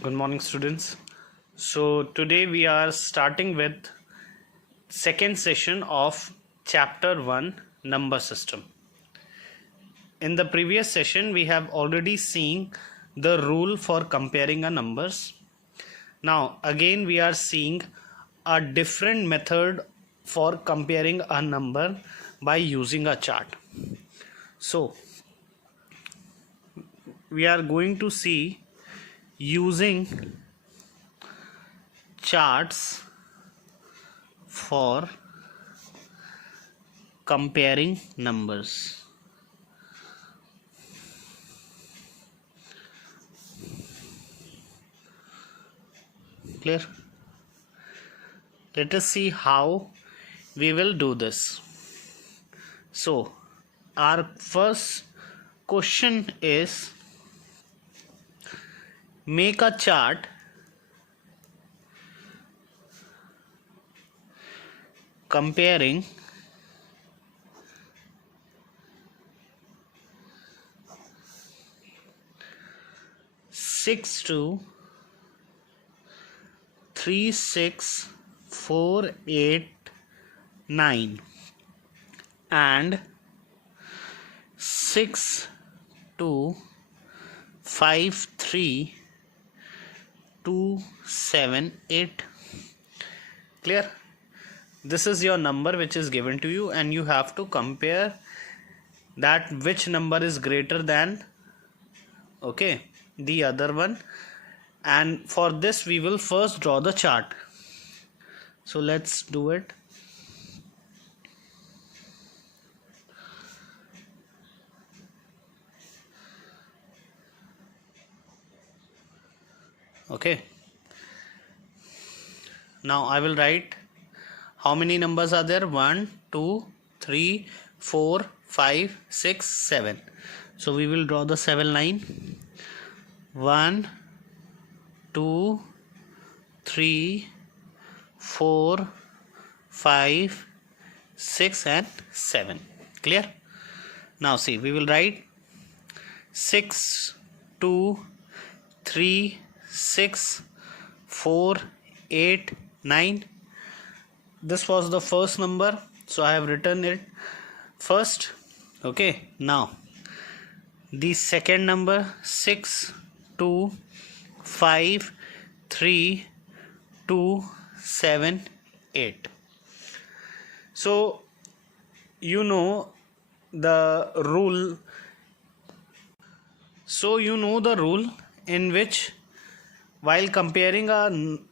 Good morning, students. So today we are starting with second session of chapter 1, number system. In the previous session we have already seen the rule for comparing a numbers. Now again we are seeing a different method for comparing a number by using a chart. So we are going to see using charts for comparing numbers. Clear? Let us see how we will do this. So our first question is, make a chart comparing six two 3 6 4 8 9 and 6 2 5 3 2 7 8. Clear? This is your number which is given to you, and you have to compare that which number is greater than the other one. And for this we will first draw the chart. So let's do it. Okay, now I will write how many numbers are there. 1 2 3 4 5 6 7. So we will draw the 7 line. 1 2 3 4 5 6 and 7. Clear? Now see, we will write 6 2 3 6 4 8 9. This was the first number, so I have written it first. Okay, now the second number, 6 2 5 3 2 7 8. So you know the rule. In which, while comparing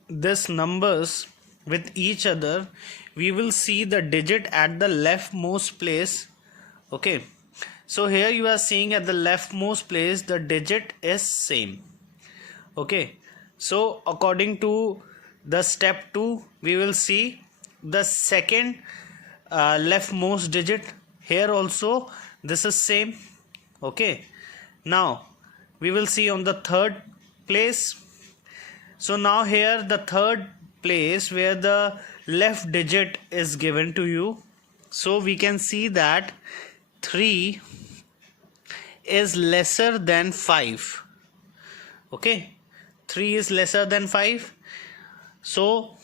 this numbers with each other, we will see the digit at the leftmost place. Okay, so here you are seeing at the leftmost place the digit is same. Okay, so according to the step 2, we will see the second leftmost digit. Here also this is same. Okay, now we will see on the third place. So now here the third place where the left digit is given to you, so we can see that 3 is lesser than 5. Okay, 3 is lesser than 5. So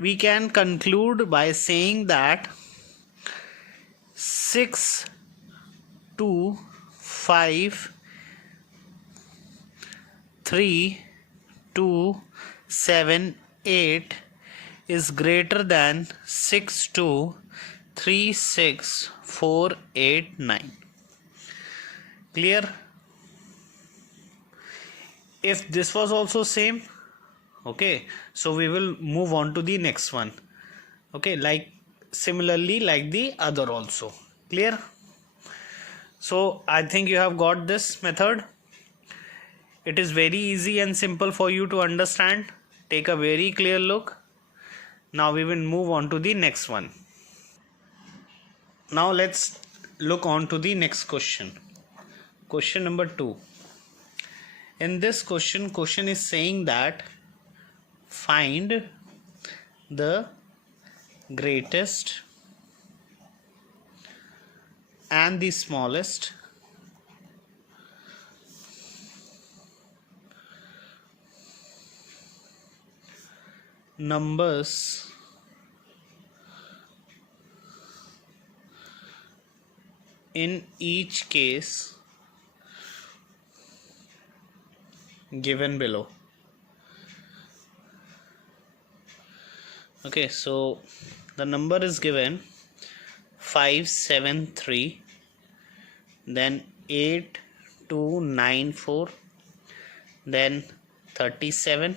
we can conclude by saying that 6 2 5 3 2 7 8 is greater than 6 2 3 6 4 8 9. Clear? If this was also same, okay, so we will move on to the next one. Okay, like similarly like the other also. Clear? So I think you have got this method. It is very easy and simple for you to understand. Take a very clear look. Now we will move on to the next one. Now let's look on to the next question. Question number 2. In this question is saying that find the greatest and the smallest numbers in each case given below. Okay, so the number is given 573, then 8294, then 37,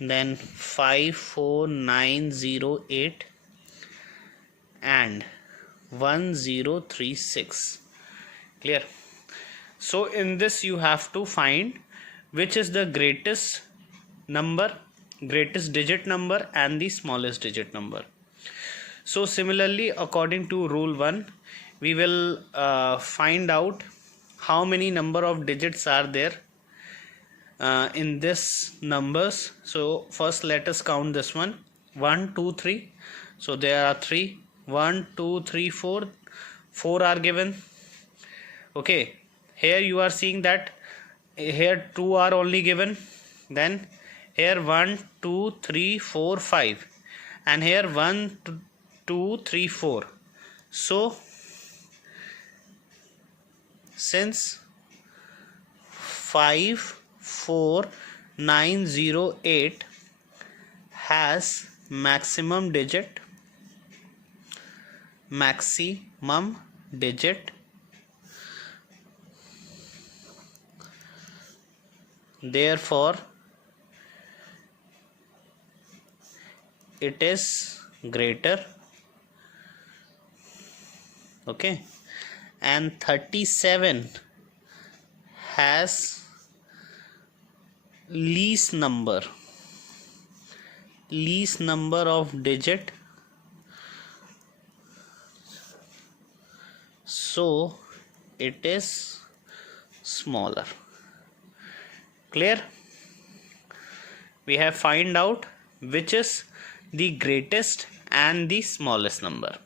then 54908 and 1036. Clear? So in this you have to find which is the greatest number, greatest digit number and the smallest digit number. So similarly, according to rule 1, we will find out how many number of digits are there in this numbers. So first let us count this one, 1 2 3. So there are 3, 1 2 3 4, 4 are given. Okay, here you are seeing that here 2 are only given, then here 1 2 3 4 5, and here 1 2 3 4. So since 54908 has maximum digit, therefore it is greater. Okay, and 37 has least number of digit, so it is smaller. Clear? We have find out which is the greatest and the smallest number.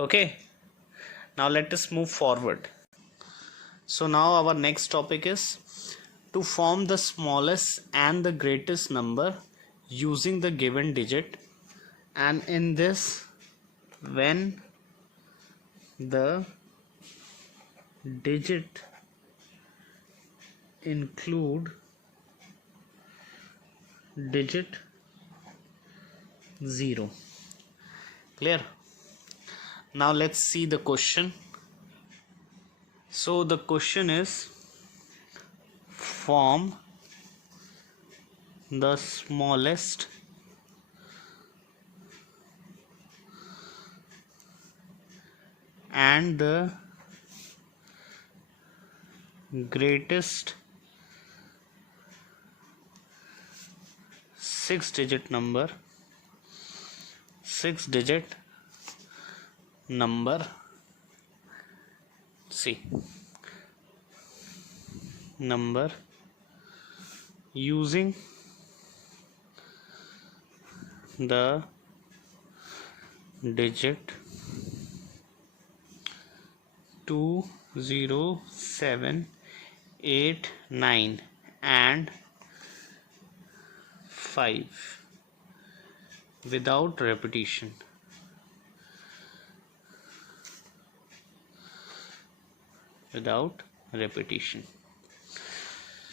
Okay, now let us move forward. So now our next topic is to form the smallest and the greatest number using the given digit, and in this when the digit include digit 0. Clear? Now let's see the question. So the question is, form the smallest and the greatest 6-digit number, number using the digit 2, 0, 7, 8, 9 and 5 without repetition.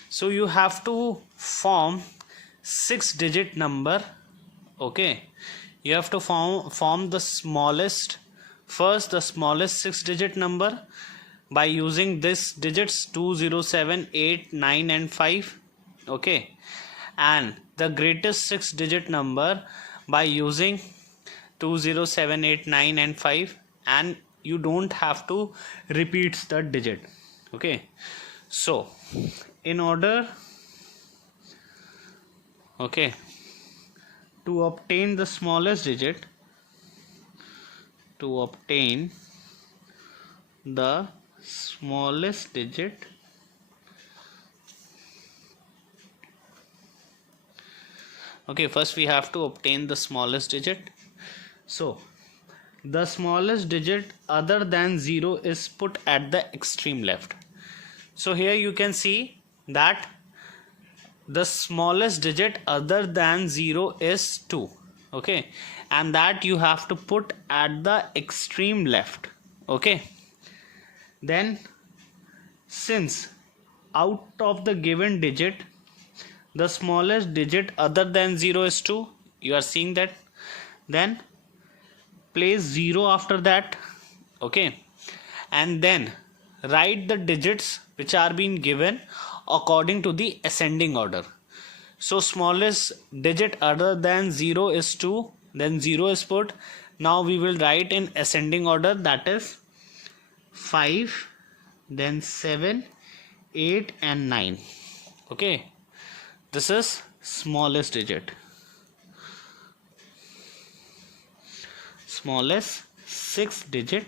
So you have to form 6-digit number. Okay, you have to form the smallest, first the smallest 6-digit number by using this digits 2, 0, 7, 8, 9 and 5. Okay, and the greatest 6-digit number by using 2, 0, 7, 8, 9 and 5, and you don't have to repeat the digit. Okay, so in order to obtain the smallest digit, okay, first we have to obtain the smallest digit. So the smallest digit other than 0 is put at the extreme left. So here you can see that the smallest digit other than 0 is 2. Okay, and that you have to put at the extreme left. Okay, then since out of the given digit the smallest digit other than 0 is 2, you are seeing that, then place 0 after that. Okay, and then write the digits which are being given according to the ascending order. So smallest digit other than 0 is 2, then 0 is put. Now we will write in ascending order, that is 5, then 7, 8 and 9. Okay, this is smallest digit, smallest 6 digit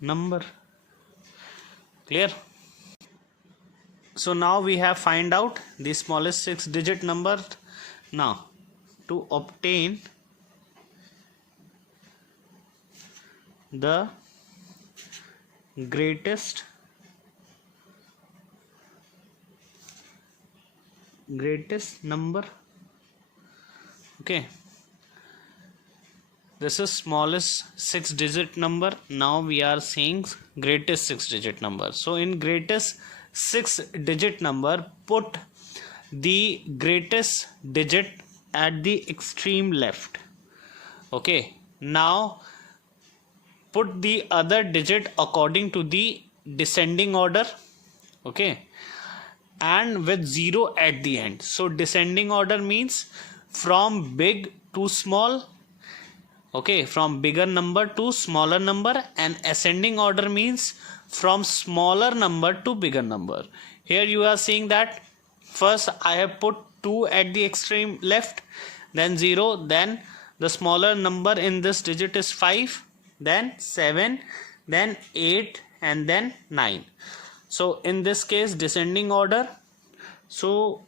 number. Clear? So now we have find out the smallest 6 digit number. Now to obtain the greatest number. Okay, this is smallest 6 digit number. Now we are saying greatest 6 digit number. So in greatest 6 digit number, put the greatest digit at the extreme left. Okay, now put the other digit according to the descending order. Okay, and with 0 at the end. So descending order means from big to small. Okay, from bigger number to smaller number, and ascending order means from smaller number to bigger number. Here you are seeing that first I have put 2 at the extreme left, then 0, then the smaller number in this digit is 5, then 7, then 8 and then 9. So in this case descending order, so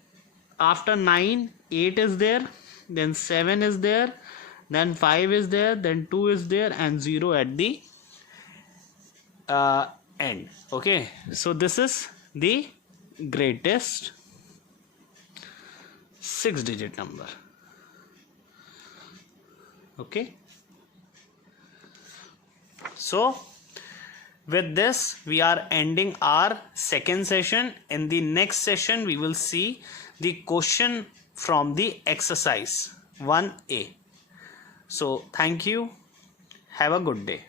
after 9 8 is there, then 7 is there, then 5 is there, then 2 is there and 0 at the end. Okay, so this is the greatest 6 digit number. Okay, so with this we are ending our second session. In the next session we will see the question from the exercise 1A. So thank you, have a good day.